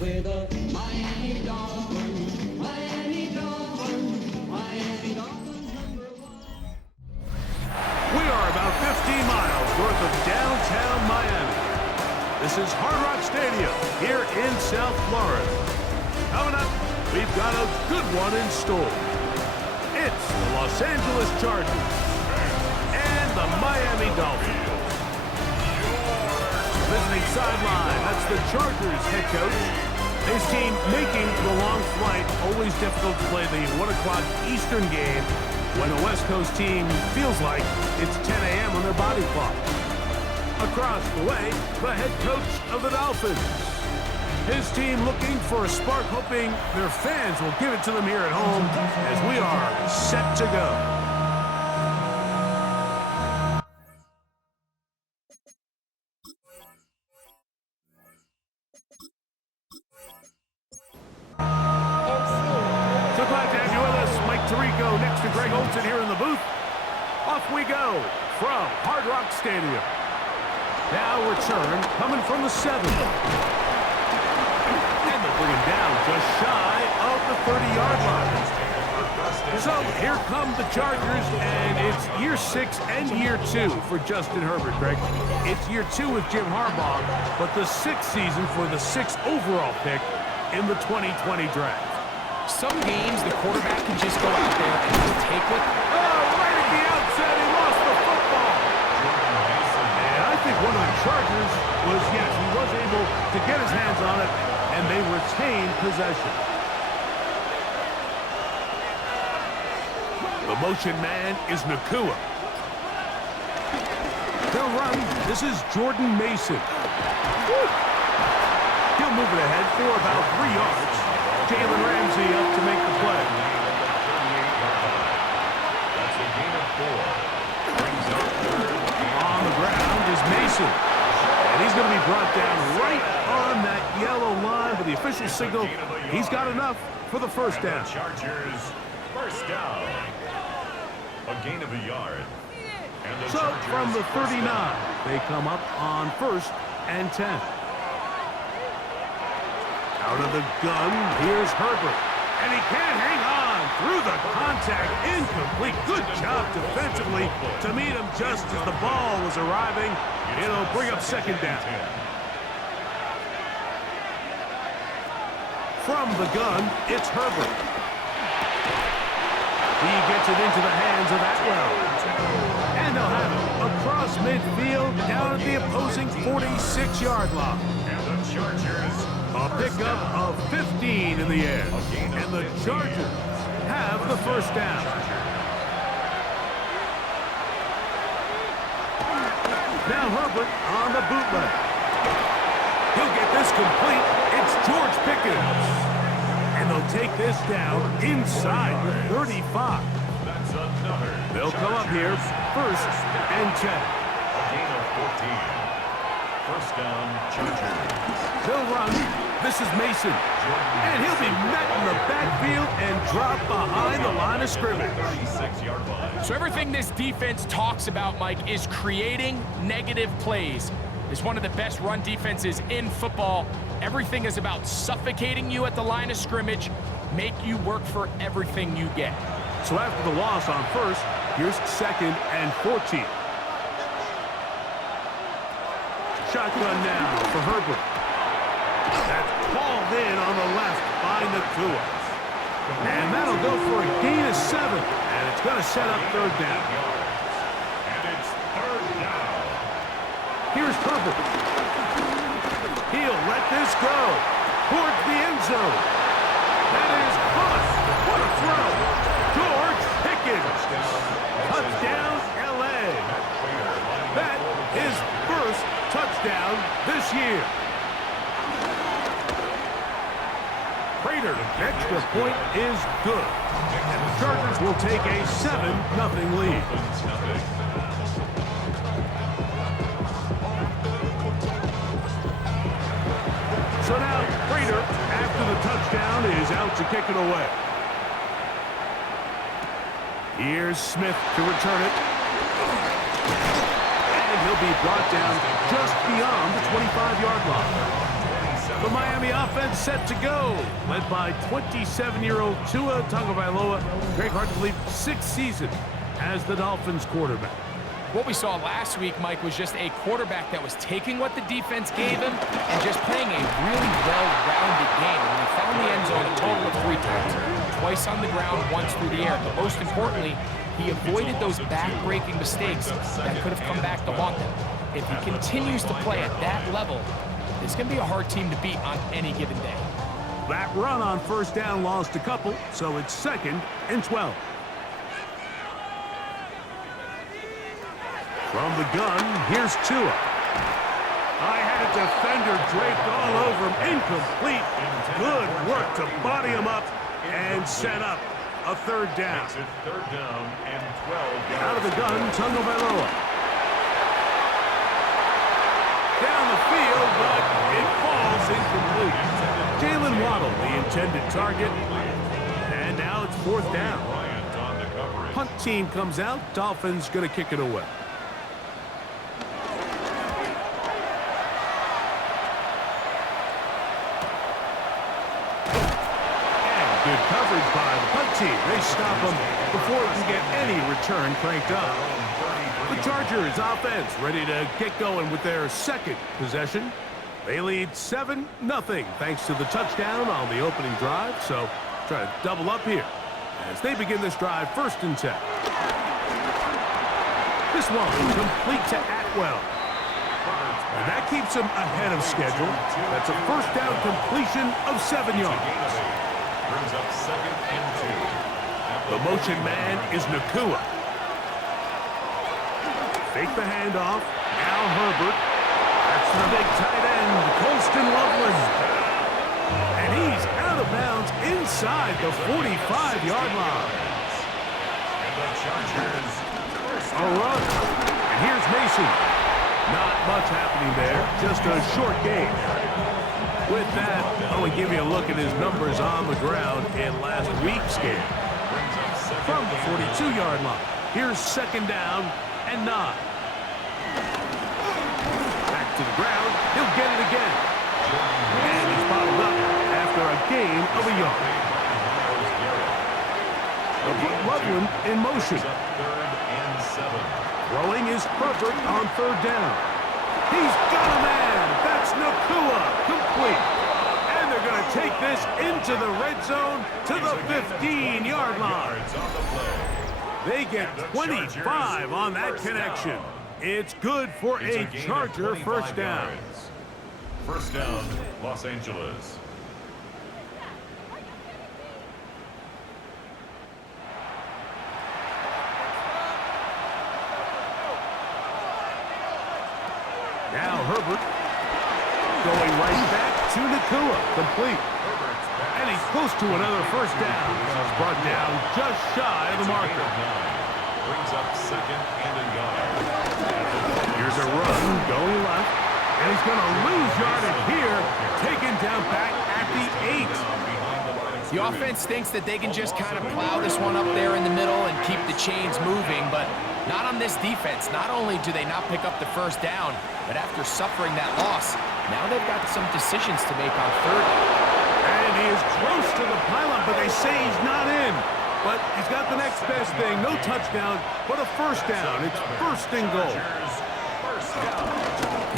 We're the Miami Dolphins, Miami Dolphins, Miami Dolphins #1. We are about 15 miles north of downtown Miami. This is Hard Rock Stadium here in South Florida. Coming up, we've got a good one in store. It's the Los Angeles Chargers and the Miami Dolphins. Visiting sideline, that's the Chargers head coach. His team making the long flight. Always difficult to play the 1 o'clock Eastern game when a West Coast team feels like it's 10 a.m. on their body clock. Across the way, the head coach of the Dolphins. His team looking for a spark, hoping their fans will give it to them here at home as we are set to go. So glad to have you with us. Mike Tirico next to Greg Olsen here in the booth. Off we go from Hard Rock Stadium. Now return coming from the 7. And they'll bring him down just shy of the 30-yard line. So here come the Chargers, and it's year 6 and year 2 for Justin Herbert, Greg. It's year 2 with Jim Harbaugh, but the 6th season for the 6th overall pick in the 2020 draft. Some games, the quarterback can just go out there and just take it. Oh, right at the outset, he lost the football. And I think one of the Chargers was, yes, he was able to get his hands on it, and they retained possession. The motion man is Nakua. They'll run. This is Jordan Mason. Woo. He'll move it ahead for about 3 yards. Jalen Ramsey up to make the play. That's a gain of 4. Brings up third. On the ground is Mason. And he's going to be brought down right on that yellow line with the official signal. He's got enough for the first down. Chargers, first down. A gain of a yard. And the So from the Chargers, 39, first down. they come up on 1st and 10. Out of the gun, here's Herbert. And he can't hang on through the contact. Incomplete. Good job defensively to meet him just as the ball was arriving. It'll bring up 2nd down. From the gun, it's Herbert. He gets it into the hands of Atwell. And they'll have it across midfield down at the opposing 46-yard line. And the Chargers, A pickup of 15 in the air. And the Chargers have the first down. Now Herbert on the bootleg. He'll get this complete. It's George Pickens. And they'll take this down inside the 35. that's another. They'll come up here 1st and 10. A gain of 14. First down, Chargers. They'll run. This is Mason. And he'll be met in the backfield and dropped behind the line of scrimmage. 36-yard line. So everything this defense talks about, Mike, is creating negative plays. It's one of the best run defenses in football. Everything is about suffocating you at the line of scrimmage, make you work for everything you get. So after the loss on 1st, here's 2nd and 14. Shotgun now for Herbert. That's hauled in on the left by Nakua. And that'll go for a gain of 7. And it's going to set up 3rd down. And it's 3rd down. Here's Herbert. He'll let this go towards the end zone. That is Huss. What a throw. George Pickens. Touchdown, L.A. That is first touchdown this year. Prater, extra point is good. And the Chargers will take a 7-0 lead. So now, Prater, after the touchdown, is out to kick it away. Here's Smith to return it. And he'll be brought down just beyond the 25-yard line. The Miami offense set to go, led by 27-year-old Tua Tagovailoa. Very hard to believe, 6th season as the Dolphins quarterback. What we saw last week, Mike, was just a quarterback that was taking what the defense gave him and just playing a really well-rounded game. And he found the end zone a total of 3 times, twice on the ground, once through the air. But most importantly, he avoided those back-breaking mistakes that could have come back to haunt them. If he continues to play at that level, it's going to be a hard team to beat on any given day. That run on first down lost a couple, so it's 2nd and 12. From the gun, here's Tua. I had a defender draped all over him. Incomplete. Good work to body him up and set up a 3rd down. Makes it 3rd down and 12. Out of the gun, Tagovailoa. Down the field, but it falls incomplete. Jalen Waddle, the intended target. And now it's 4th down. Punt team comes out. Dolphins going to kick it away. Good coverage by the punt team. They stop him before he can get any return cranked up. The Chargers offense ready to get going with their 2nd possession. They lead 7-0 thanks to the touchdown on the opening drive. So try to double up here as they begin this drive 1st and 10. This one complete to Atwell. And that keeps him ahead of schedule. That's a 1st down completion of 7 yards. Brings up 2nd and 2. The motion man is Nakua. Fake the handoff. Now Herbert. That's the big tight end, Colston Loveland. And he's out of bounds inside the 45-yard line. And the Chargers. A run. And here's Mason. Not much happening there. Just a short game. With that, I want to give you a look at his numbers on the ground in last week's game. From the 42-yard line, here's 2nd down and 9. Back to the ground, he'll get it again. And he's bottled up after a gain of a yard. They'll put Loveland in motion. 3rd and 7. Throwing is Herbert on 3rd down. He's got a man. That's Nakua. Complete. And they're going to take this into the red zone to the 15-yard line. They get 25 on that connection. It's good for a Charger 1st down. 1st down, Los Angeles. Now Herbert going right back to Nakua. Complete. And he's close to another 1st down. He's brought down just shy of the marker. Brings up 2nd and a yard. Here's a run going left. And he's going to lose yardage here. Taken down back at the 8. The offense thinks that they can just kind of plow this one up there in the middle and keep the chains moving, but not on this defense. Not only do they not pick up the 1st down, but after suffering that loss, now they've got some decisions to make on 3rd down. And he is close to the pylon, but they say he's not in. But he's got the next best thing. No touchdown, but a 1st down. It's 1st and goal.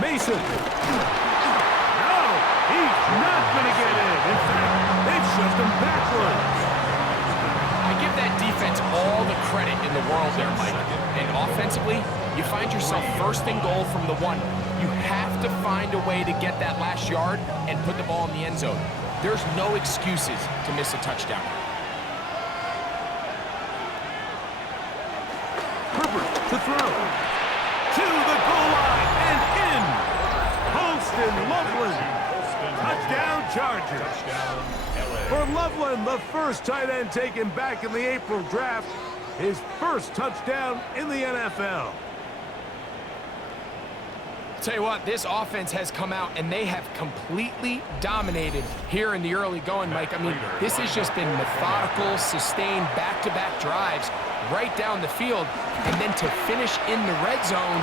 Mason. No, he's not going to get in. In fact, they've shoved him backwards. I give that defense all the credit in the world there, Mike. And offensively, you find yourself 1st and goal from the 1. You have to find a way to get that last yard and put the ball in the end zone. There's no excuses to miss a touchdown. Herbert to throw. To the goal line and in. Colston Loveland. Touchdown Chargers. For Loveland, the 1st tight end taken back in the April draft. His 1st touchdown in the NFL. Tell you what, this offense has come out and they have completely dominated here in the early going, Mike. I mean, this has just been methodical, sustained back-to-back drives right down the field, and then to finish in the red zone,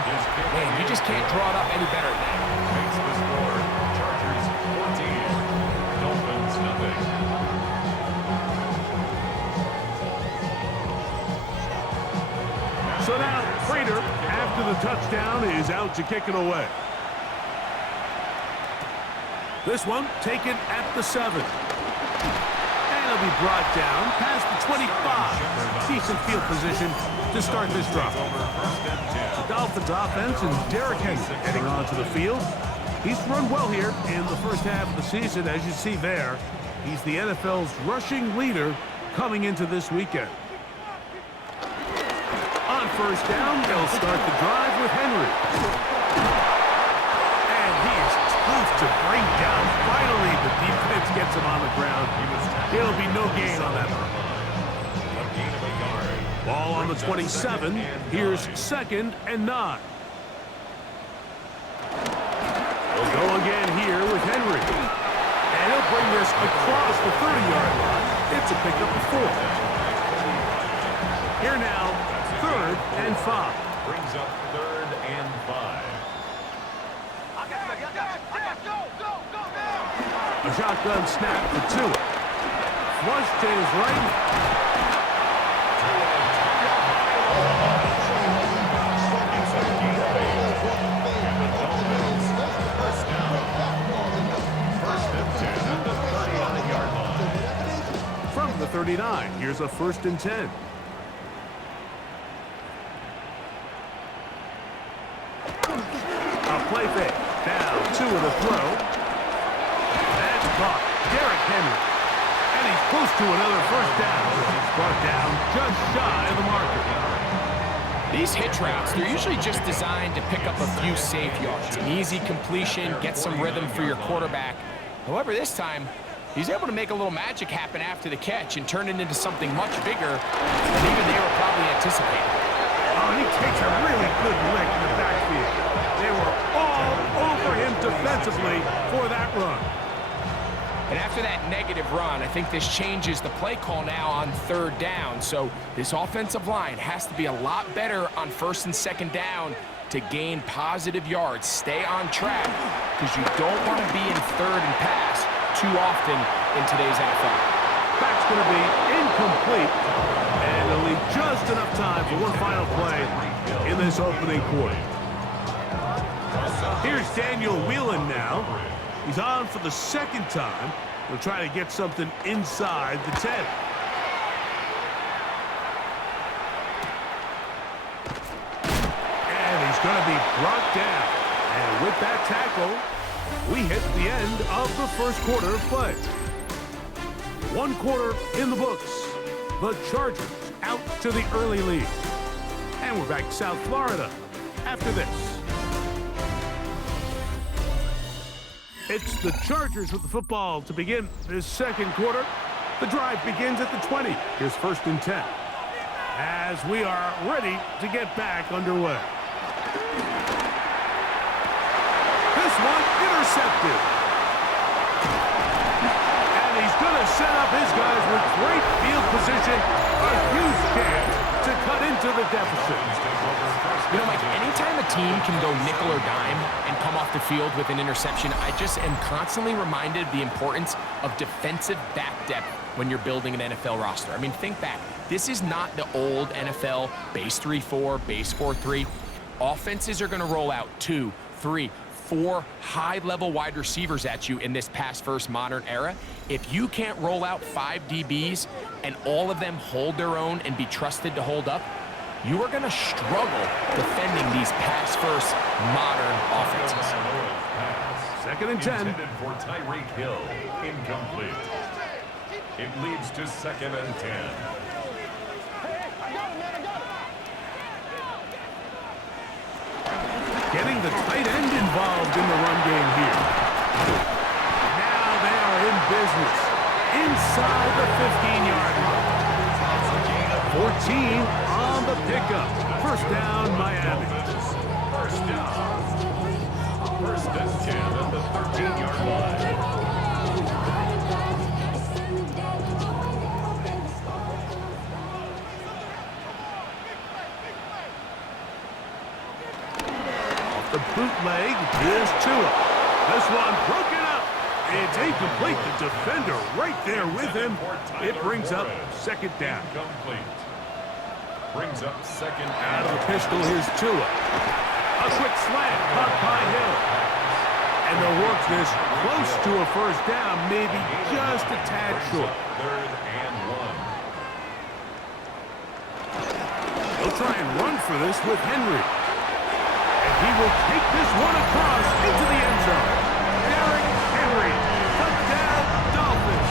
man, you just can't draw it up any better than that. Makes the score. Chargers 14, So now, Prater, after the touchdown, is out to kick it away. This one taken at the 7. And it'll be brought down past the 25. Decent field position to start this drive. The Dolphins offense and Derrick Henry heading onto the field. He's run well here in the first half of the season, as you see there. He's the NFL's rushing leader coming into this weekend. On first down, they'll start the drive with Henry. And he is tough to bring down. Finally, the defense gets him on the ground. It'll be no gain on that one. Ball on the 27. Here's 2nd and 9. They'll go again here with Henry. And he'll bring this across the 30-yard line. It's a pickup of 4. Here now, 3rd and 5. Brings up 3rd and 5. A shotgun snap for Tua. Flush to his right. From the 39, here's a 1st and 10. A play fake. Now, Tua to throw. That's caught. Derrick Henry. And he's close to another 1st down. He's brought down just shy of the marker. These hitch routes, they're usually just designed to pick up a few safe yards. An easy completion, get some rhythm for your quarterback. However, this time, he's able to make a little magic happen after the catch and turn it into something much bigger than even they were probably anticipating. Oh, and he takes a really good lick in the backfield. They were all over him defensively for that run. And after that negative run, I think this changes the play call now on 3rd down. So this offensive line has to be a lot better on 1st and 2nd down to gain positive yards. Stay on track, because you don't want to be in 3rd and pass too often in today's NFL. That's going to be incomplete, and it'll leave just enough time for one final play in this opening quarter. Here's Daniel Whelan now. He's on for the 2nd time. He'll try to get something inside the 10. And he's going to be brought down. And with that tackle, we hit the end of the 1st quarter of play. 1 quarter in the books. The Chargers out to the early lead. And we're back to South Florida after this. It's the Chargers with the football to begin this 2nd quarter. The drive begins at the 20. Here's 1st and 10. As we are ready to get back underway. This one intercepted. And he's going to set up his guys with great field position. A huge chance to cut into the deficit. You know, Mike, anytime a team can go nickel or dime and come off the field with an interception, I just am constantly reminded of the importance of defensive back depth when you're building an NFL roster. I mean, think back. This is not the old NFL base 3-4, base 4-3. Offenses are going to roll out 2, 3, 4 high-level wide receivers at you in this pass-first modern era. If you can't roll out 5 DBs and all of them hold their own and be trusted to hold up, you are going to struggle defending these pass-first modern offenses. 2nd and 10. Intended for Tyreek Hill. Incomplete. It leads to 2nd and 10. Getting the tight end involved in the run game here. Now they are in business inside the 15-yard line. 14 on the pickup. 1st down, Miami. 1st down. 1st and 10 at the 13-yard line. The bootleg is Tua. This one broken up. It's incomplete. The defender right there with him. It brings up 2nd down. Incomplete. brings up second Out and of the pistol, here's Tua. A quick slant, caught by Hill. And they'll work this close to a first down, maybe just a tad short. third and 1. He'll try and run for this with Henry. And he will take this one across into the end zone. Derrick Henry, touchdown Dolphins.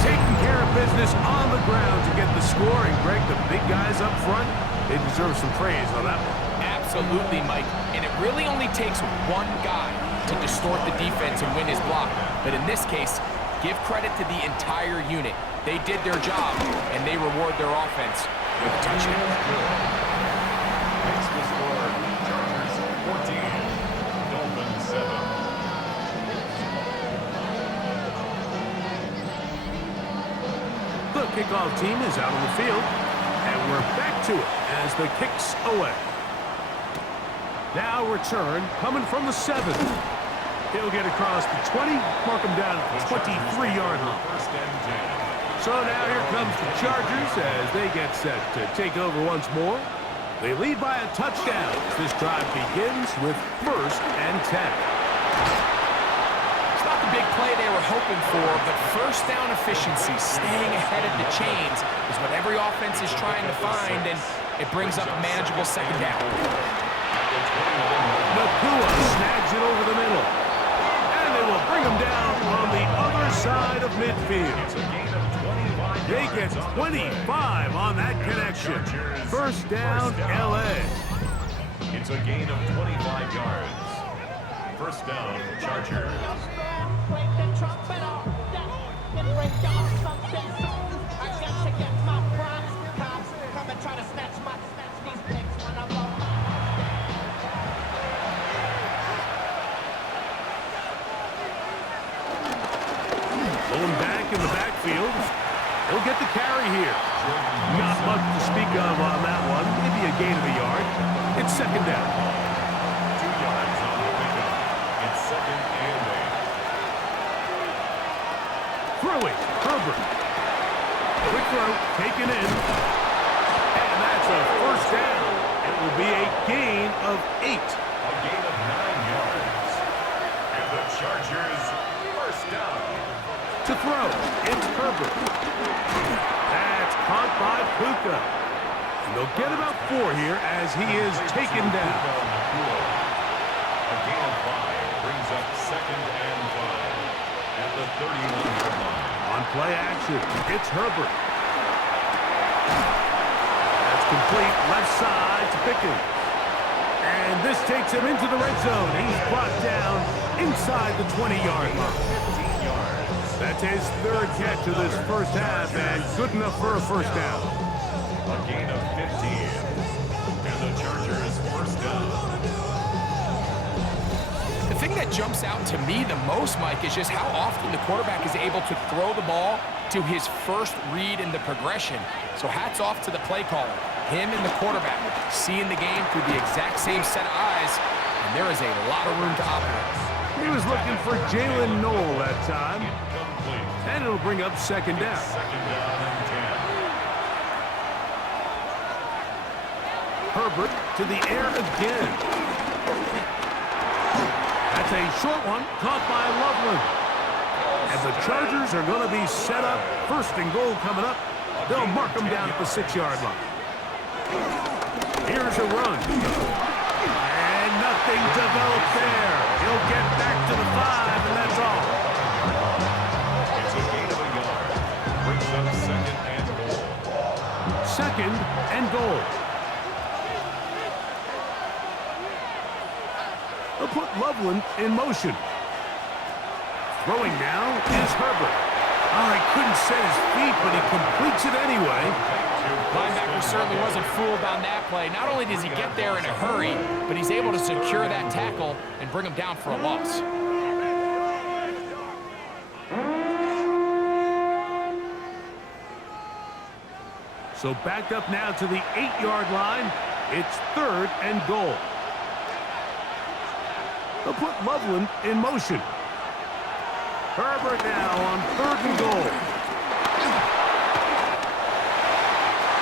Taking care of business on the ground to get the score. And Greg, the big guys up front, they deserve some praise on that one. Absolutely, Mike. And it really only takes one guy to distort the defense and win his block. But in this case, give credit to the entire unit. They did their job, and they reward their offense with a touchdown. Makes the score Chargers 14, Dolphins 7. The kickoff team is out on the field, and we're back to it as the kick's away. Now return coming from the 7. He'll get across the 20, mark him down at the 23-yard line. First and 10. So now here comes the Chargers as they get set to take over once more. They lead by a touchdown as this drive begins with first and 10. It's not the big play they were hoping for, but first down efficiency, staying ahead of the chains, is what every offense is trying to find, and it brings up a manageable second down. Nakua snags it over the middle. And they will bring him down on the other side of midfield. It's a gain of 25 They yards get on the 25 on that connection. First down, LA. It's a gain of 25 yards. First down, Chargers. Going back in the backfield. He'll get the carry here. Not much to speak of on that one. Maybe a gain of a yard. It's second down. 2 yards on the pickup. It's second and 8. Throwing, Herbert. Quick throw, taken in. And that's a first down. It will be a gain of 8. A gain of 9 yards. And the Chargers first down. To throw, it's Herbert. That's caught by Puka. And they'll get about 4 here as he is taken down. A gain of 5 brings up second and 5 at the 31-yard line. On play action, it's Herbert. That's complete left side to Pickens. And this takes him into the red zone. He's brought down inside the 20-yard line. 15 yards. That's his third catch of this first half, and good enough for a first down. A gain of 15. And the Chargers first down. The thing that jumps out to me the most, Mike, is just how often the quarterback is able to throw the ball to his first read in the progression. So hats off to the play caller. Him and the quarterback seeing the game through the exact same set of eyes, and there is a lot of room to operate. He was looking for Jalen Knoll that time, Incomplete. and it'll bring up second down. Second down and 10. Herbert to the air again. That's a short one, caught by Loveland. And the Chargers are going to be set up. First and goal coming up. They'll mark them down at the 6-yard line. Here's a run. And nothing developed there. He'll get back to the 5, and that's all. It's a gain of a yard. Brings up second and goal. Second and goal. They'll put Loveland in motion. Throwing now is Herbert. Oh, he couldn't set his feet, but he completes it anyway. Linebacker certainly wasn't fooled on that play. Not only does he get there in a hurry, but he's able to secure that tackle and bring him down for a loss. So back up now to the 8-yard line. It's third and goal. They'll put Loveland in motion. Herbert now on third and goal.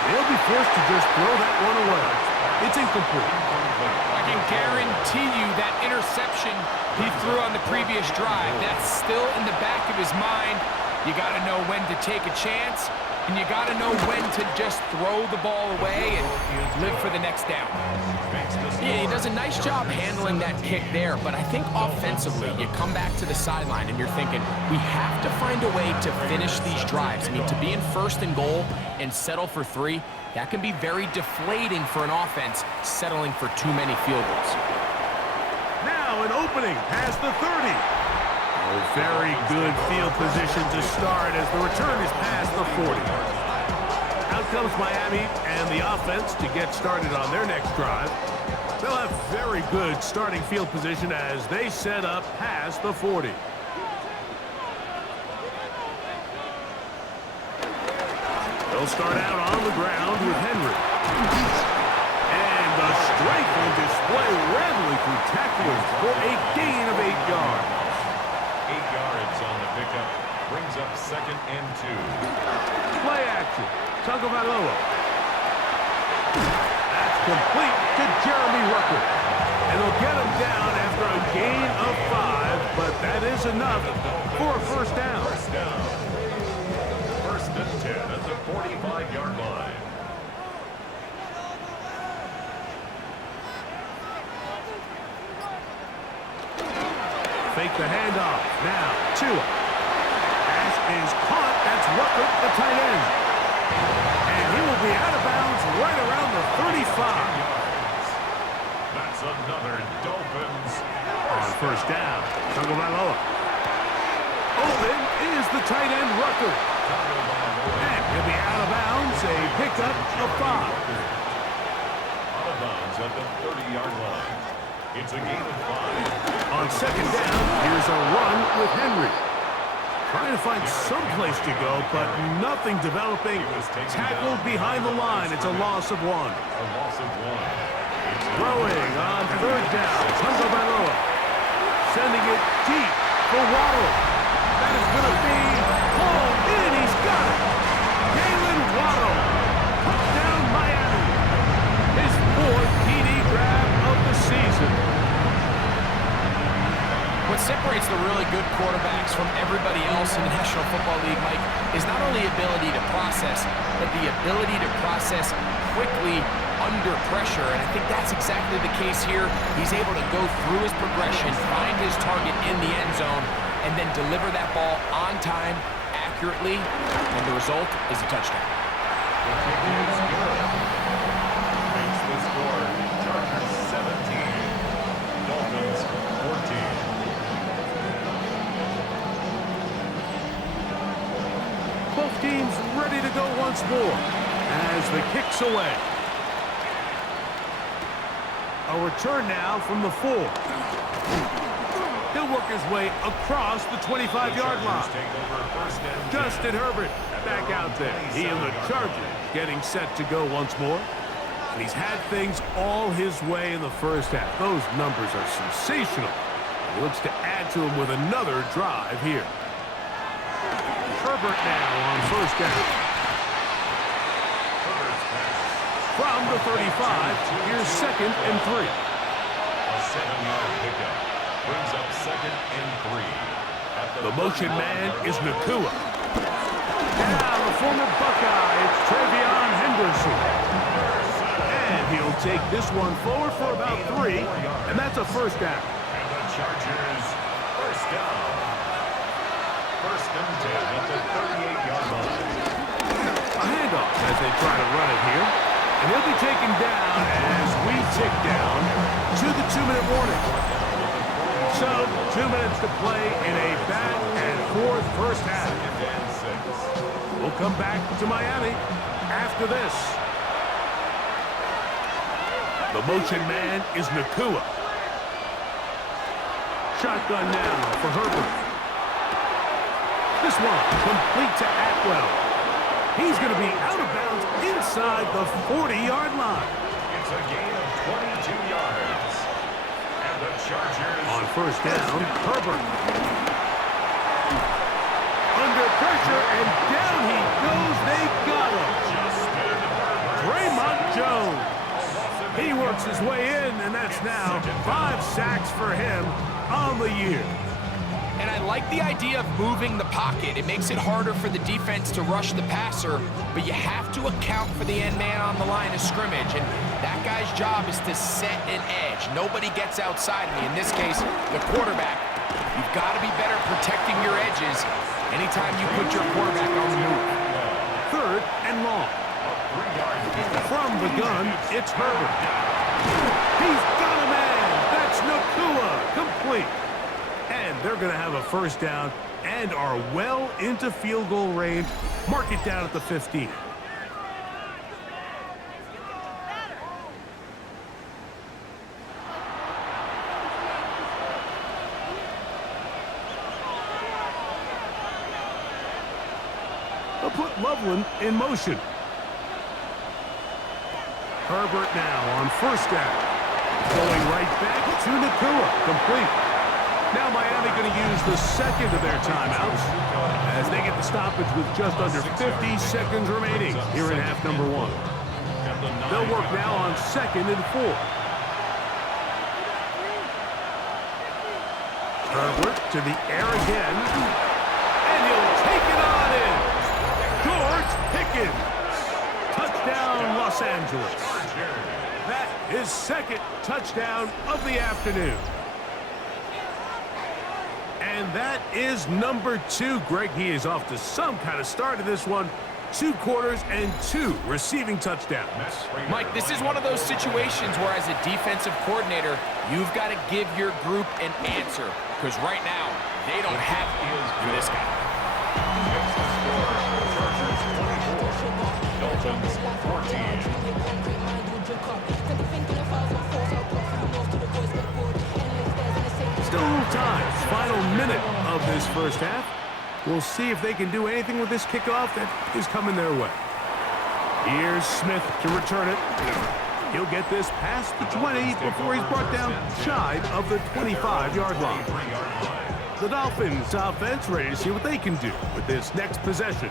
They'll be forced to just throw that one away. It's incomplete. I can guarantee you that interception he threw on the previous drive, that's still in the back of his mind. You got to know when to take a chance, and you got to know when to just throw the ball away and live for the next down. Yeah, he does a nice job handling that kick there, but I think offensively, you come back to the sideline and you're thinking, we have to find a way to finish these drives. I mean, to be in first and goal and settle for 3, that can be very deflating for an offense settling for too many field goals. Now an opening past the 30. Oh, very good field position to start as the return is past the 40. Out comes Miami and the offense to get started on their next drive. They'll have very good starting field position as they set up past the 40. They'll start out on the ground with Henry. And the strength on display rattling through tacklers for a gain of 8 yards. 8 yards on the pickup. Brings up 2nd and 2. Play action. Tagovailoa. That's complete to Jeremy Rucker. And they'll get him down after a gain of 5, but that is enough for a first down. First down. 1st and 10 at the 45-yard line. Fake the handoff. Now, Tua. Pass is caught. That's Rucker, the tight end. And he will be out of bounds right around the 35. That's another Dolphins. On first down, Tagovailoa. Open is the tight end, Rucker. And he'll be out of bounds, a pickup of 5. Out of bounds at the 30-yard line. It's a gain of 5. On second down, here's a run with Henry. Trying to find some place to go, but nothing developing. Tackled behind the line. It's a loss of 1. A loss of 1. Throwing on third down, Tagovailoa. Sending it deep for Waddle. That is going to be hauled in. He's got it. Jalen Waddle. Touchdown Miami. His 4th TD grab of the season. What separates the really good quarterbacks from everybody else in the National Football League, Mike, is not only ability to process, but the ability to process quickly under pressure. And I think that's exactly the case here. He's able to go through his progression, find his target in the end zone, and then deliver that ball on time, accurately, and the result is a touchdown. Makes the score. Chargers 17. Dolphins 14. Both teams ready to go once more as the kick's away. A return now from the 4. He'll work his way across the 25-yard line. Justin Herbert back out there. He and the Chargers getting set to go once more. And he's had things all his way in the first half. Those numbers are sensational. He looks to add to them with another drive here. Herbert now on first down. From the 35, here's 2nd and 3. A 7-yard pickup. Brings up 2nd and 3. The motion man is Nakua. Now the former Buckeye, it's Travion Henderson. And he'll take this one forward for about 3, and that's a first down. And the Chargers first down. 1st and 10 at the 38-yard line. A handoff as they try to run it here. And he'll be taken down as we tick down to the 2-minute warning. So, 2 minutes to play in a back-and-forth first half. 2nd and 6. We'll come back to Miami after this. The motion man is Nakua. Shotgun now for Herbert. This one complete to Atwell. He's going to be out of bounds inside the 40-yard line. It's a gain of 22 yards. And the Chargers On first down, Herbert. Under pressure, and down he goes. They got him. Justin Herbert. Jones. He works his way in, and that's now 5 sacks for him on the year. And I like the idea of moving the pocket. It makes it harder for the defense to rush the passer, but you have to account for the end man on the line of scrimmage, and that guy's job is to set an edge. Nobody gets outside me. In this case, the quarterback. You've got to be better protecting your edges anytime you put your quarterback on the move. 3rd and long. From the gun, it's Herbert. He's got a man. That's Nakua. Complete. And they're going to have a first down and are well into field goal range. Mark it down at the 15. They'll put Loveland in motion. Herbert now on first down. Going right back to Nakua. Complete. Now Miami going to use the second of their timeouts as they get the stoppage with just under 50 seconds remaining here in half number 1. They'll work now on 2nd and 4. Herbert to the air again. And he'll take it on in. George Pickens. Touchdown, Los Angeles. That is 2nd touchdown of the afternoon. And that is number 2. Greg, he is off to some kind of start in this one. 2 quarters and 2 receiving touchdowns. Mike, this is one of those situations where as a defensive coordinator, you've got to give your group an answer. Because right now, they don't have one for this guy. Dolphins 14. Still a little time. Final minute of this first half. We'll see if they can do anything with this kickoff that is coming their way. Here's Smith to return it. He'll get this past the 20 before he's brought down shy of the 25-yard line. The Dolphins offense ready to see what they can do with this next possession.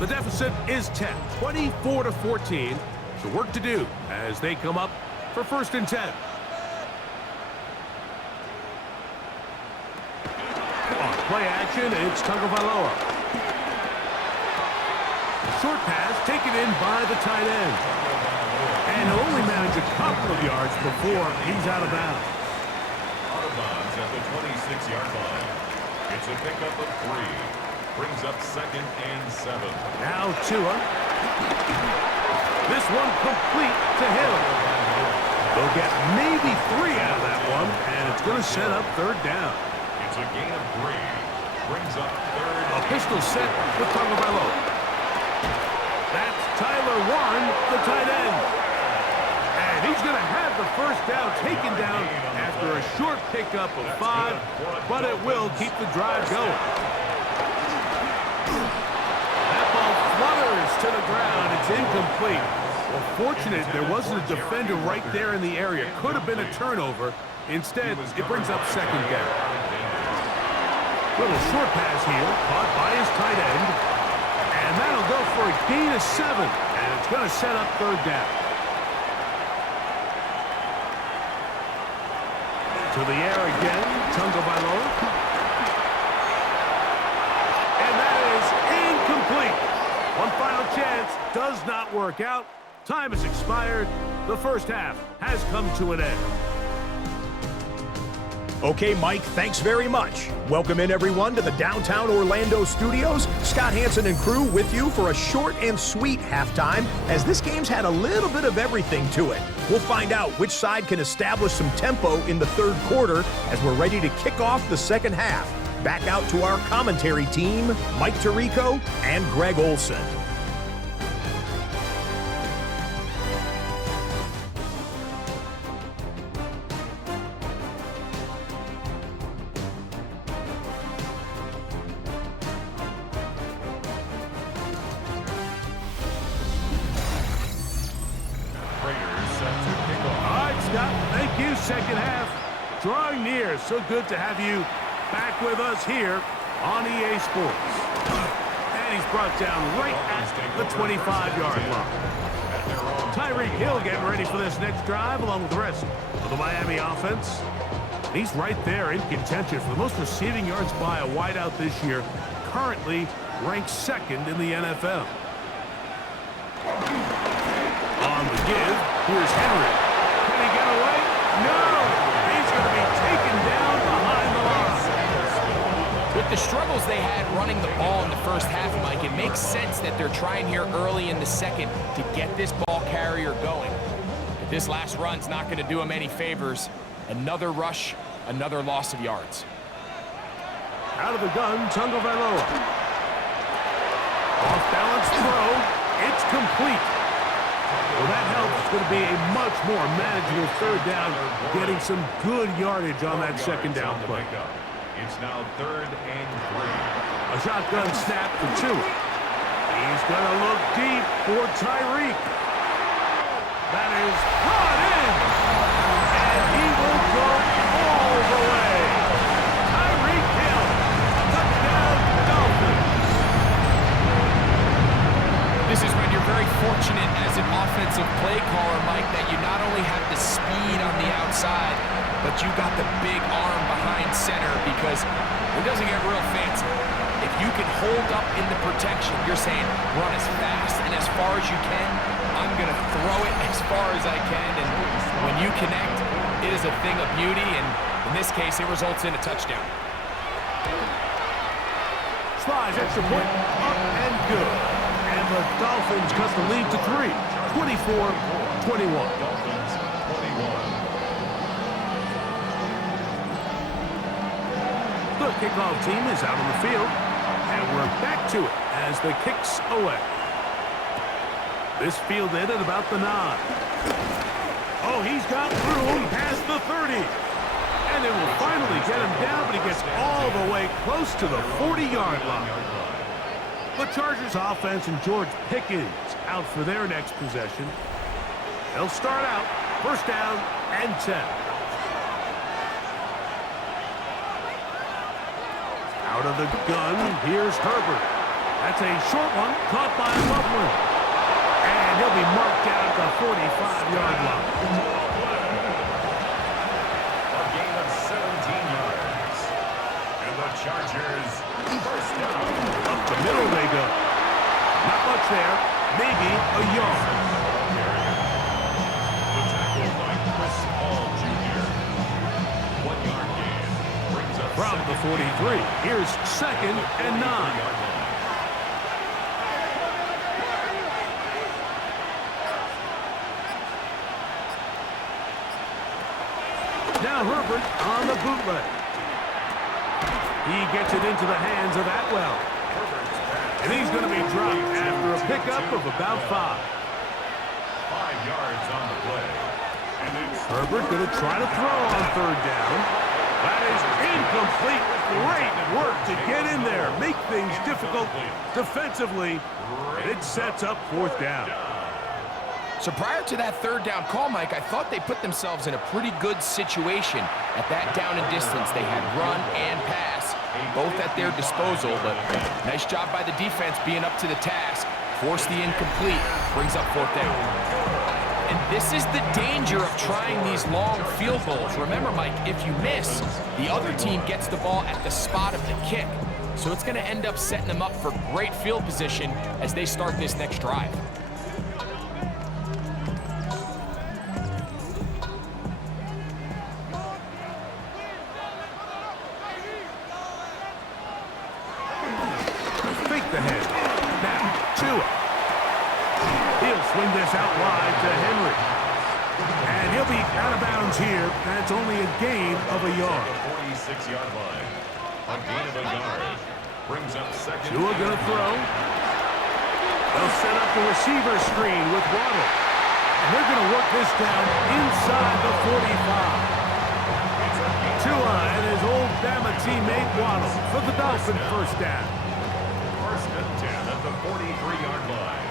The deficit is 10, 24-14. So work to do as they come up for 1st and 10. On play action, it's Tagovailoa. Short pass taken in by the tight end. And he'll only manage a couple of yards before he's out of bounds. Out of bounds at the 26-yard line. It's a pickup of 3. Brings up 2nd and 7. Now Tua. This one complete to Hill. They'll get maybe 3 out of that one, and it's going to set up 3rd down. It's a gain of 3. Brings up 3rd. A pistol set with Tagovailoa. That's Tyler Warren, the tight end. And he's going to have the first down taken down after a short pickup of 5, but it will keep the drive going. That ball flutters to the ground. It's incomplete. Well, fortunate there wasn't a defender right there in the area. Could have been a turnover. Instead, it brings up 2nd down. Little short pass here, caught by his tight end. And that'll go for a gain of 7. And it's going to set up 3rd down. To the air again, Tagovailoa. And that is incomplete. One final chance does not work out. Time has expired. The first half has come to an end. Okay, Mike, thanks very much. Welcome in, everyone, to the downtown Orlando studios. Scott Hansen and crew with you for a short and sweet halftime, as this game's had a little bit of everything to it. We'll find out which side can establish some tempo in the 3rd quarter as we're ready to kick off the 2nd half. Back out to our commentary team, Mike Tirico and Greg Olson. Thank you, 2nd half. Drawing near. So good to have you back with us here on EA Sports. And he's brought down right at the 25-yard line. At their own Tyreek Hill getting ready for this next drive along with the rest of the Miami offense. He's right there in contention for the most receiving yards by a wideout this year, currently ranked second in the NFL. On the give, here's Henry. Can he get away? No! He's going to be taken down behind the line. With the struggles they had running the ball in the first half, Mike, it makes sense that they're trying here early in the second to get this ball carrier going. But this last run's not going to do him any favors. Another rush, another loss of yards. Out of the gun, Tagovailoa. Off balance throw. It's complete. Well, that helps. It's going to be a much more manageable third down, getting some good yardage on that second down play. It's now 3rd and 3. A shotgun snap for 2. He's going to look deep for Tyreek. That is brought in. And he will go all the way. Tyreek Hill. Touchdown, Dolphins. This is when you're very fortunate as an offensive play caller, Mike, that you not only have the speed on the outside, but you got the big arm behind center, because it doesn't get real fancy. If you can hold up in the protection, you're saying run as fast and as far as you can. I'm going to throw it as far as I can, and when you connect, it is a thing of beauty, and in this case, it results in a touchdown. Slides extra point, up and good. And the Dolphins cut the lead to 3, 24-21. Dolphins 21. The kickoff team is out on the field, and we're back to it as the kicks away. This fielded at about the 9. Oh, he's got through past the 30. And they will finally get him down, but he gets all the way close to the 40-yard line. The Chargers offense and George Pickens out for their next possession. They'll start out first down and 10. Out of the gun, here's Herbert. That's a short one, caught by Loveland. And he'll be marked down at the 45-yard line. A gain of 17 yards. And the Chargers first down. Up the middle they go. Not much there, maybe a yard. The tackle by Chris Paul Jr. 1-yard gain. Brings up From the 43, here's second and 9. Now Herbert on the bootleg. He gets it into the hands of Atwell. And he's going to be dropped after a pickup of about 5. 5 yards on the play. And it's Herbert going to try to throw on third down. That is incomplete. Great work to get in there. Make things difficult defensively. And it sets up fourth down. So prior to that third down call, Mike, I thought they put themselves in a pretty good situation at that down and distance. They had run and pass, both at their disposal, but nice job by the defense being up to the task. Force the incomplete, brings up fourth down. And this is the danger of trying these long field goals. Remember, Mike, if you miss, the other team gets the ball at the spot of the kick. So it's going to end up setting them up for great field position as they start this next drive. Swing this out wide to Henry. And he'll be out of bounds here. That's only a gain of a yard. 46-yard line. A gain of a yard. Brings up second. Tua going to throw. They'll set up the receiver screen with Waddle. And they're going to work this down inside the 45. Tua and his old Bama teammate Waddle for the Dolphins first down. First and 10 at the 43-yard line.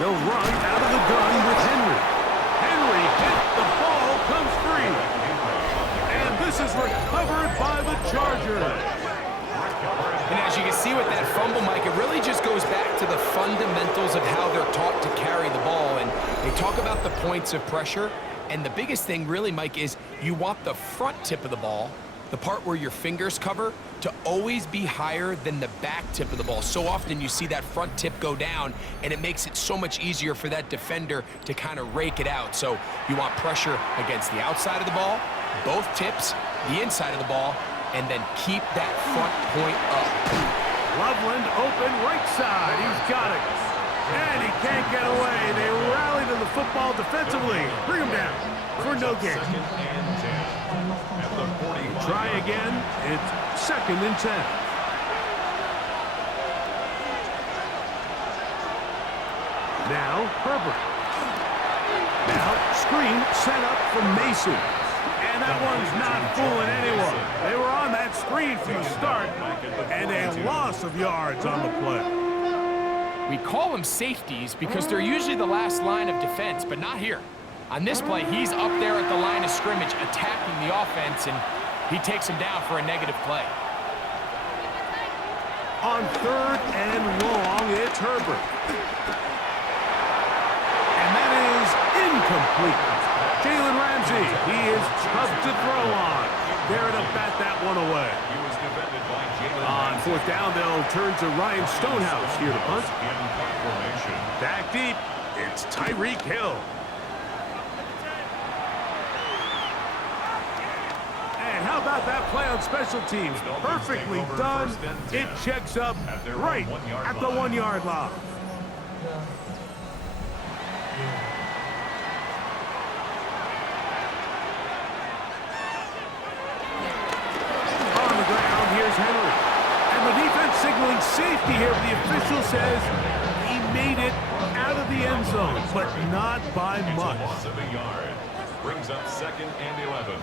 They'll run out of the gun with Henry. Henry hit, the ball comes free. And this is recovered by the Chargers. And as you can see with that fumble, Mike, it really just goes back to the fundamentals of how they're taught to carry the ball. And they talk about the points of pressure. And the biggest thing really, Mike, is you want the front tip of the ball, the part where your fingers cover, to always be higher than the back tip of the ball. So often you see that front tip go down, and it makes it so much easier for that defender to kind of rake it out. So you want pressure against the outside of the ball, both tips, the inside of the ball, and then keep that front point up. Loveland open right side. He's got it. And he can't get away. They rally to the football defensively. Bring him down for no gain. Try again. It's 2nd and 10. Now Herbert. Now screen set up from Mason. And that one's not fooling anyone. They were on that screen from the start, and a loss of yards on the play. We call them safeties because they're usually the last line of defense, but not here. On this play, he's up there at the line of scrimmage attacking the offense, and he takes him down for a negative play. On 3rd and long, it's Herbert. And that is incomplete. Jalen Ramsey, he is tough to throw on. There to bat that one away. On 4th down, they'll turn to Ryan Stonehouse here to punt. Back deep, it's Tyreek Hill. And how about that play on special teams? Perfectly done. It checks up right at the 1-yard line. On the ground, here's Henry. And the defense signaling safety here. The official says he made it out of the end zone, but not by much. Loss of a yard. Brings up 2nd and 11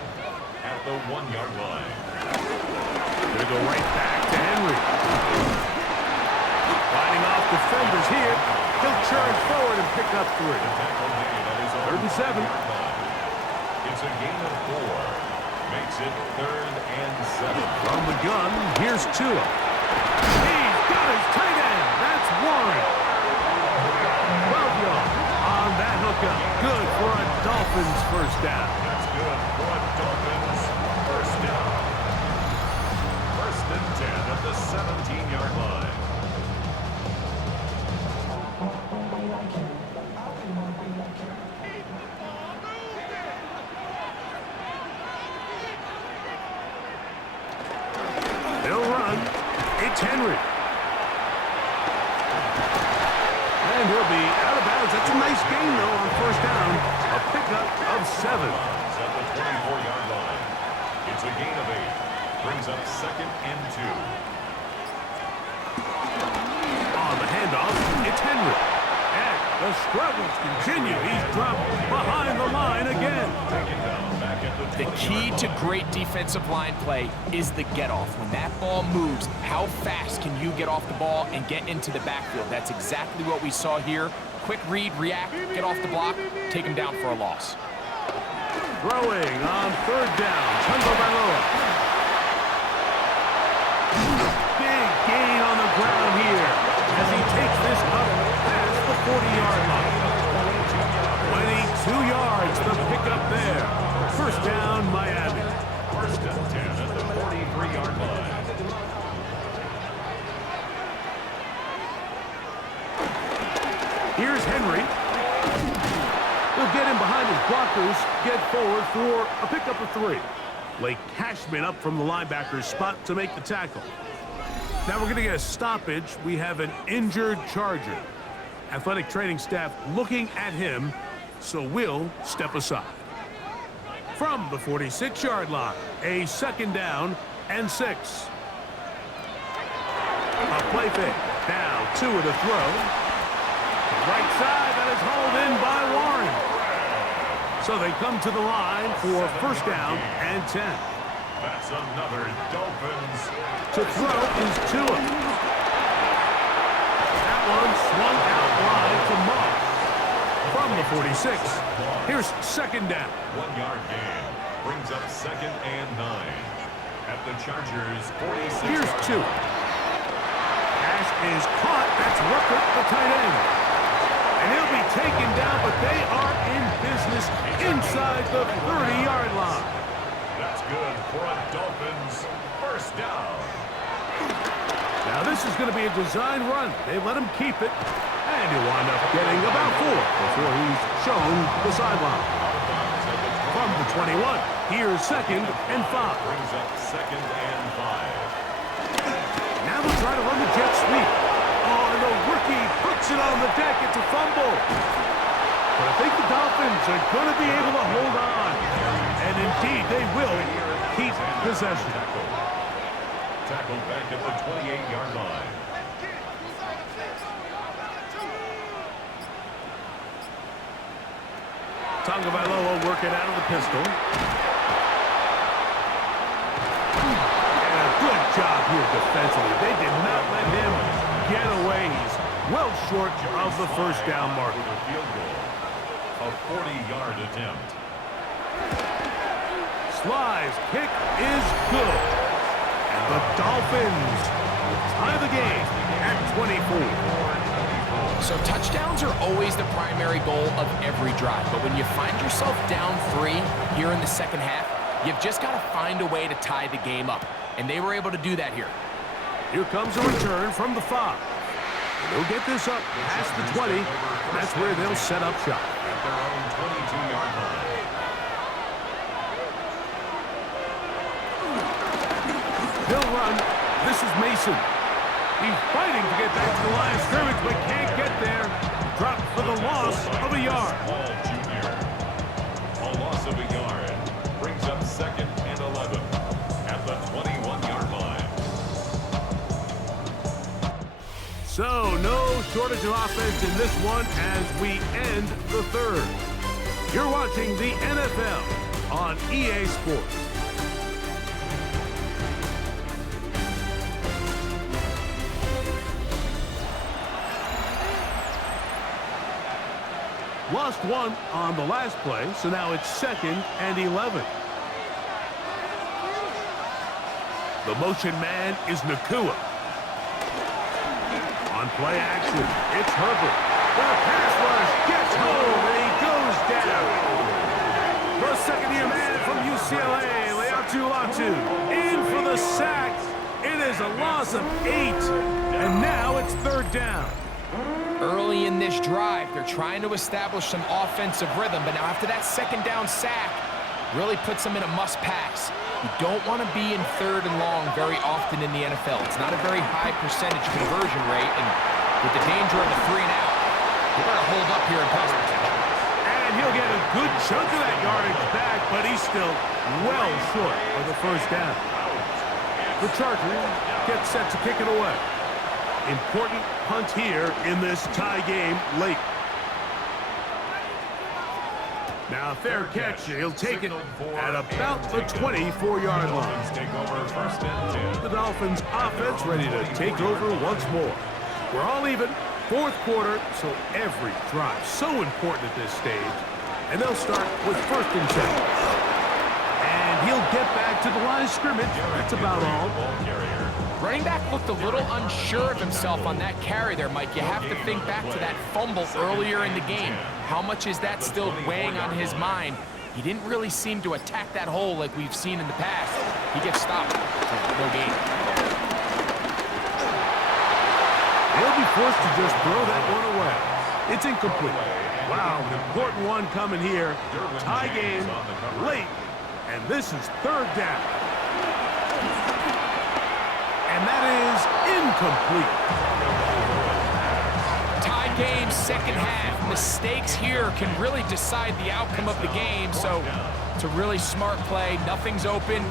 at the 1-yard line. Gonna go right back to Henry. Fighting off defenders here. He'll charge forward and pick up 3. 3rd and 7. It's a gain of 4. Makes it 3rd and 7. From the gun, here's Tua. He's got his tight end. That's Warren. 12 yards on that hookup. Good for a Dolphins first down. That's good for a Dolphins first down. 1st and 10 at the 17-yard line. They'll run. It's Henry. And he'll be out of bounds. That's a nice gain, though, on 1st down. A pickup of 7. At the 24-yard line. It's a gain of 8. Brings up 2nd and 2. On the handoff, it's Henry. And the struggles continue. He's dropped behind the line again. The key to great defensive line play is the get-off. When that ball moves, how fast can you get off the ball and get into the backfield? That's exactly what we saw here. Quick read, react, get off the block, take him down for a loss. Throwing on 3rd down, Tungo Bailoa. Big gain on the ground here as he takes this up past the 40-yard line. 22 yards, the pickup there. 1st down, Miami. 1st and 10 at the 43-yard line. Here's Henry. He'll get in behind his blockers, get forward for a pickup of 3. Blake Cashman up from the linebacker's spot to make the tackle. Now we're going to get a stoppage. We have an injured Charger. Athletic training staff looking at him, so we'll step aside. From the 46-yard line, a 2nd down and 6. A play fake. Now Tua to throw. Right side, that is hauled in by Warren. So they come to the line for 1st down and 10. That's another Dolphins. To throw is Tua. That one swung out wide to Moss. From the 46, here's 2nd down. 1-yard gain. Brings up 2nd and 9. At the Chargers' 46. Here's Tua. is caught. That's Rucker, the tight end. And he'll be taken down, but they are in business inside the 30-yard line. That's good for a Dolphins first down. Now this is going to be a design run. They let him keep it, and he'll wind up getting about 4 before he's shown the sideline. From the 21, here's 2nd and 5. Brings up 2nd and 5. Now they'll try to run the jet sweep. Oh, and the rookie puts it on the deck. It's a fumble. But I think the Dolphins are going to be able to hold on. And indeed, they will keep possession. Tackle back at the 28-yard line. Tagovailoa working out of the pistol. And a good job here defensively. They did not let him get away. He's well short of the first down marker. Field goal. A 40-yard attempt. Sly's kick is good. And the Dolphins tie the game at 24. So touchdowns are always the primary goal of every drive. But when you find yourself down 3 here in the second half, you've just got to find a way to tie the game up. And they were able to do that here. Here comes a return from the 5. They'll get this up past the 20. That's where they'll set up shop. At their own 22-yard line. He'll run. This is Mason. He's fighting to get back to the line of scrimmage, but can't get there. Dropped for the loss of a yard. Ball junior. A loss of a yard. Brings up 2nd and 11 at the 21-yard line. So, no shortage of offense in this one as we end the 3rd. You're watching the NFL on EA Sports. Lost 1 on the last play, so now it's 2nd and 11. The motion man is Nakua. On play action, it's Herbert. The pass rush gets home, and he goes down. The second-year man from UCLA, Leatu Latu, in for the sack. It is a loss of 8, and now it's 3rd down. Early in this drive, they're trying to establish some offensive rhythm, but now after that 2nd down sack, really puts them in a must-pass. You don't want to be in 3rd and long very often in the NFL. It's not a very high percentage conversion rate, and with the danger of a 3 and out, you better hold up here in pass protection. And he'll get a good chunk of that yardage back, but he's still well short of the first down. The Chargers get set to kick it away. Important punt here in this tie game late. Now, fair catch. He'll take it at about the 24-yard line. Take over 1st and 10. The Dolphins offense ready to take over once more. We're all even. 4th quarter, so every drive so important at this stage. And they'll start with 1st and 10. And he'll get back to the line of scrimmage. That's about all. Running back looked a little unsure of himself on that carry there, Mike. You have to think back to that fumble earlier in the game. How much is that still weighing on his mind? He didn't really seem to attack that hole like we've seen in the past. He gets stopped. No gain. He'll be forced to just throw that one away. It's incomplete. Wow, an important one coming here. Tie game, late, and this is 3rd down. And that is incomplete. Tie game, 2nd half. Mistakes here can really decide the outcome of the game, so it's a really smart play. Nothing's open.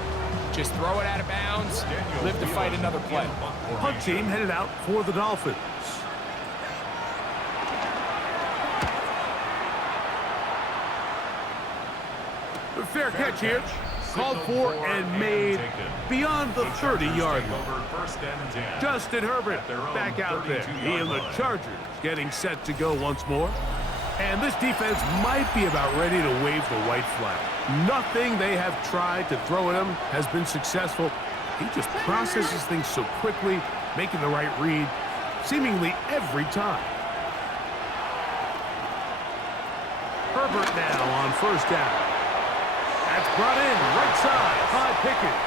Just throw it out of bounds. Live to fight another play. Punt team headed out for the Dolphins. Fair catch here. Called for and made beyond the 30-yard line. Justin Herbert back out there. He and the Chargers getting set to go once more. And this defense might be about ready to wave the white flag. Nothing they have tried to throw at him has been successful. He just processes things so quickly, making the right read. seemingly every time. Herbert now on first down. That's brought in right side by Pickens.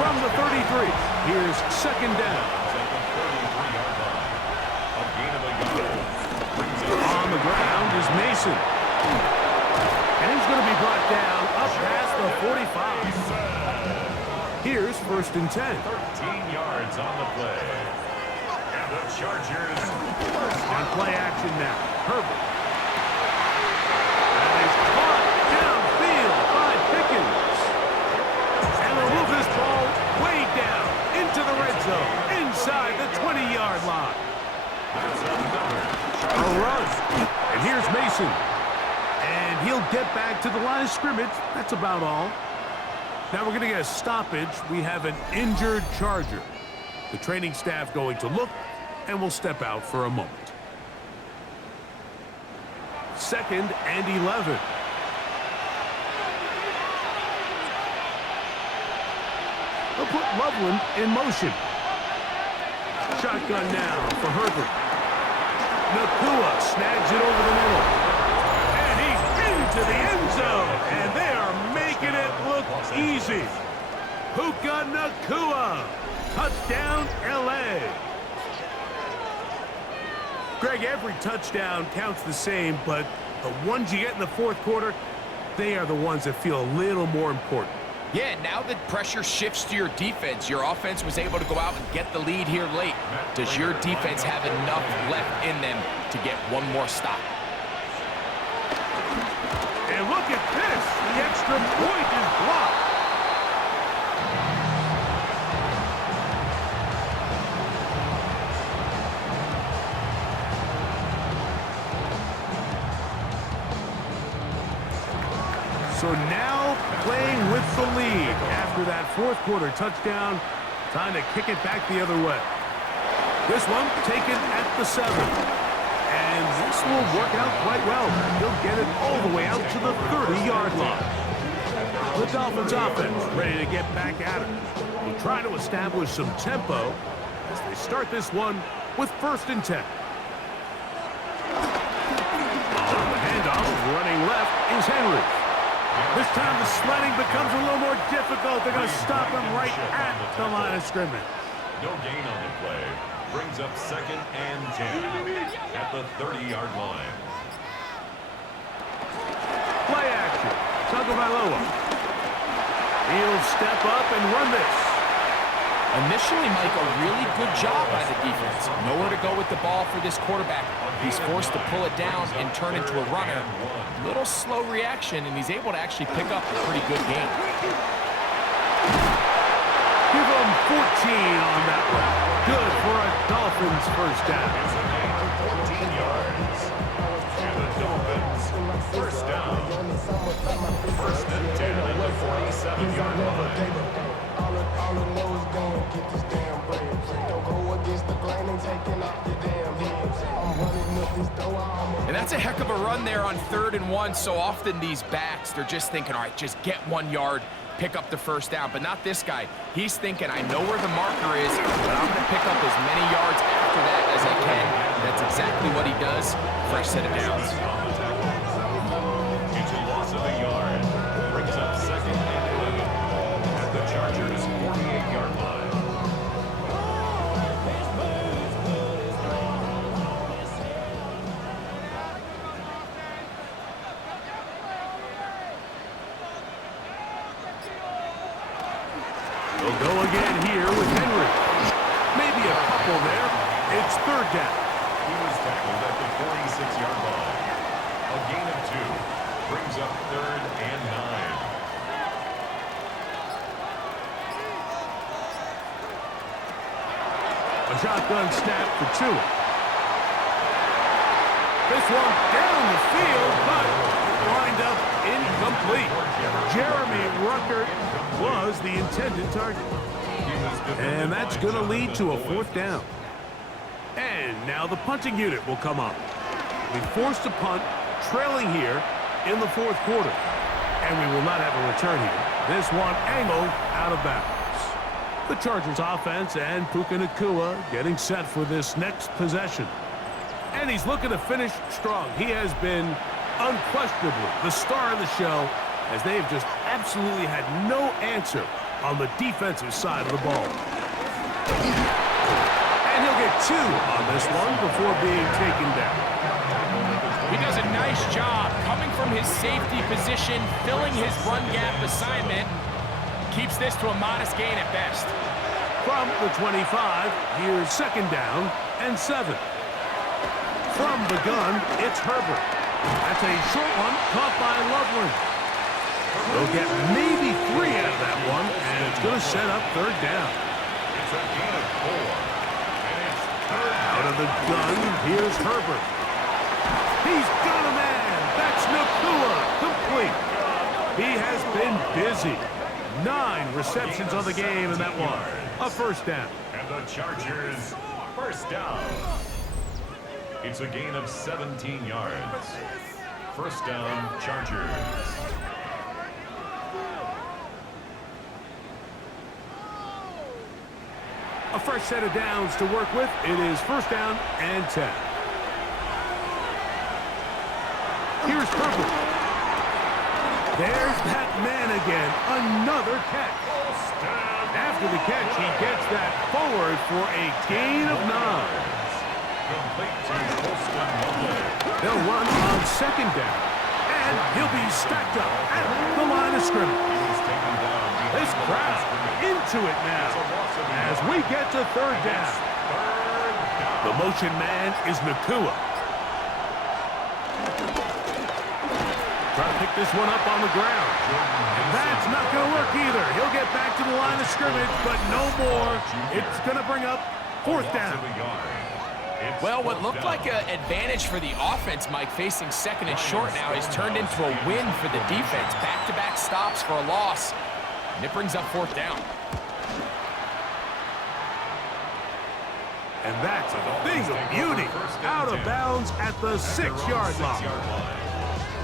From the 33, here's second down. On the ground is Mason. And he's going to be brought down up past the 45. Here's first and 10. 13 yards on the play. And the Chargers On play action now. Herbert. And he's caught downfield by Pickens. And they'll move this ball way down into the red zone, inside the 20-yard line. A run. And here's Mason. And he'll get back to the line of scrimmage. That's about all. Now we're going to get a stoppage. We have an injured Charger. The training staff going to look, and we'll step out for a moment. 2nd and 11. They'll put Loveland in motion. Shotgun now for Herbert. Nakua snags it over the middle. And he's into the end zone. And they are making it look easy. Puka Nakua. Touchdown, L.A. Greg, every touchdown counts the same, but the ones you get in the fourth quarter, they are the ones that feel a little more important. Yeah, now that pressure shifts to your defense, your offense was able to go out and get the lead here late. Does your defense have enough left in them to get one more stop? And look at this. The extra point is blocked. So now playing with the lead after that fourth quarter touchdown. Time to kick it back the other way. This one taken at the 7. And this will work out quite well. He'll get it all the way out to the 30-yard line. The Dolphins offense ready to get back at it. We'll try to establish some tempo as they start this one with 1st and 10. On the handoff, running left is Henry. This time the sledding becomes a little more difficult. They're going to stop him right at the line of scrimmage. no gain on the play. Brings up 2nd and 10 at the 30-yard line. Play action. Tagovailoa. He'll step up and run this. Initially, Mike, a really good job by the defense. Nowhere to go with the ball for this quarterback. He's forced to pull it down and turn into a runner. Little slow reaction, and he's able to actually pick up a pretty good game. Give him 14 on that one. Good for a Dolphins first down. 14 yards. And the Dolphins first down. 1st and 10 at the 47-yard line. And that's a heck of a run there on 3rd and 1. So often these backs, they're just thinking, all right, just get 1 yard, pick up the first down. But not this guy. He's thinking, I know where the marker is, but I'm going to pick up as many yards after that as I can. That's exactly what he does. Fresh set of downs. It's a loss of a yard. Brings up 2nd and 11 at the Chargers' 48-yard line. They'll go again here with Henry. Maybe a couple there. It's 3rd down. He was tackled at the 46-yard line. A gain of 2. Brings up 3rd and 9. A shotgun snap for Tua. This one down the field, but lined up incomplete. Jeremy Ruckert was the intended target. And that's going to lead to a 4th down. And now the punting unit will come up. We forced a punt, trailing here in the 4th quarter. And we will not have a return here. This one angled out of bounds. The Chargers offense and Puka Nacua getting set for this next possession. And he's looking to finish strong. He has been unquestionably the star of the show, as they have just absolutely had no answer on the defensive side of the ball. And he'll get 2 on this one before being taken down. He does a nice job coming from his safety position, filling his run gap assignment. Keeps this to a modest gain at best. From the 25, here's 2nd down and 7. From the gun, it's Herbert. That's a short one caught by Loveland. They'll get maybe 3 out of that one, and it's going to set up 3rd down. It's a gain of 4. And it's 3rd down. Out of the gun, here's Herbert. He's got a man. That's Nacua, complete. He has been busy. 9 receptions on the game, and that one a 1st down. And the Chargers, 1st down. It's a gain of 17 yards. 1st down, Chargers. A fresh set of downs to work with. It is 1st down and 10. Here's Herbert. There's that man again. Another catch. After the catch, he gets that forward for a gain of 9. Complete to Holston Loveland. They'll run on 2nd down. And he'll be stacked up at the line of scrimmage. He's taken down. This crowd into it now as we get to 3rd down. The motion man is Nacua. Try to pick this one up on the ground. And that's not going to work either. He'll get back to the line of scrimmage, but no more. It's going to bring up 4th down. Well, what looked like an advantage for the offense, Mike, facing 2nd and short now, has turned into a win for the defense. Back-to-back stops for a loss. And it brings up 4th down. And that's a thing of beauty. Out of bounds at the 6-yard line.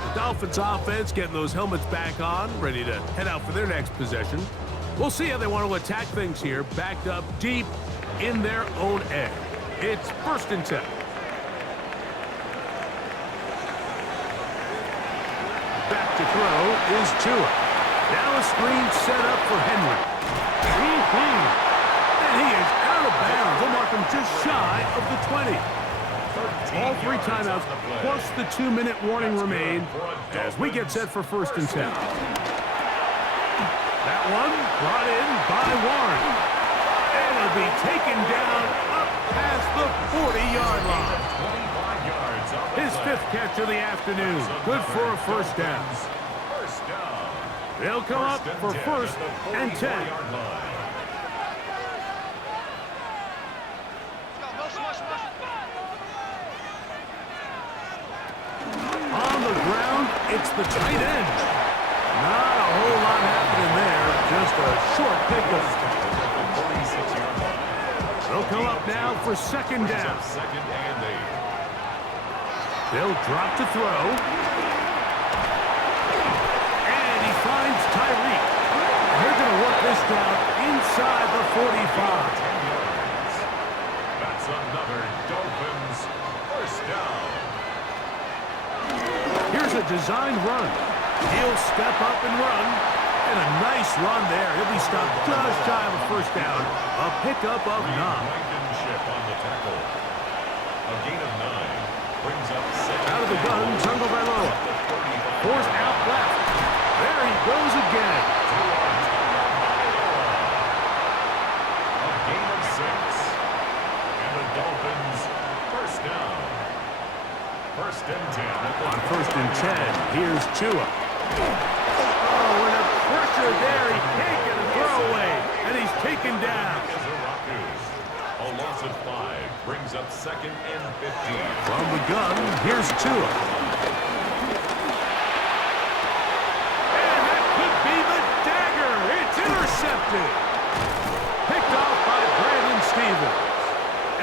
The Dolphins offense getting those helmets back on, ready to head out for their next possession. We'll see how they want to attack things here, backed up deep in their own end. It's 1st and 10. Back to throw is Tua. Now a screen set up for Henry. And he is out of bounds. They'll mark him just shy of the 20. All 3 timeouts plus the 2-minute warning remain as we get set for 1st and 10. That one brought in by Warren. And it'll be taken down up past the 40-yard line. His 5th catch of the afternoon. Good for a 1st down. They'll come up for 1st and 10. On the ground, it's the tight end. Not a whole lot happening there. Just a short pickup. They'll come up now for 2nd down. They'll drop to throw. And he finds Tyreek. They're going to work this down inside the 45. That's another Dolphins 1st down. Here's a designed run. He'll step up and run. And a nice run there. He'll be stopped just shy of a 1st down. A pickup of 9. Blankenship on the tackle. A gain of 9 brings up 2nd. Out of the gun, Tagovailoa. Forced out left. There he goes again. A gain of 6. And the Dolphins 1st down. 1st and 10. On 1st and 10, here's Tua. Oh, and a pressure there. He can't get a throwaway, and he's taken down. A loss of 5 brings up 2nd and 15. From the gun, here's Tua. And that could be the dagger. It's intercepted. Picked off by Brandon Stevens.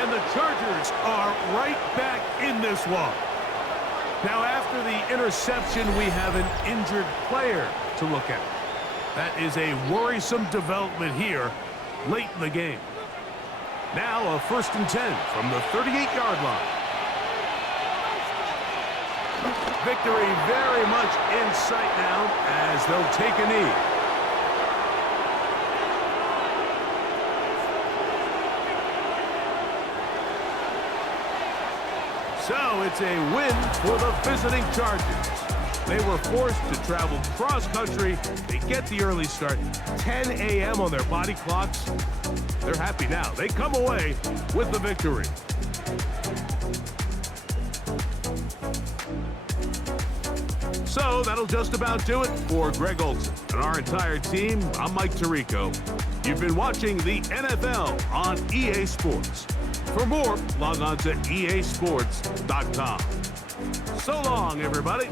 And the Chargers are right back in this one. Now, after the interception, we have an injured player to look at. That is a worrisome development here late in the game. Now a 1st and 10 from the 38-yard line. Victory very much in sight now as they'll take a knee. So it's a win for the visiting Chargers. They were forced to travel cross-country. They get the early start, 10 a.m. on their body clocks. They're happy now. They come away with the victory. So that'll just about do it for Greg Olsen and our entire team. I'm Mike Tirico. You've been watching the NFL on EA Sports. For more, log on to easports.com. So long, everybody.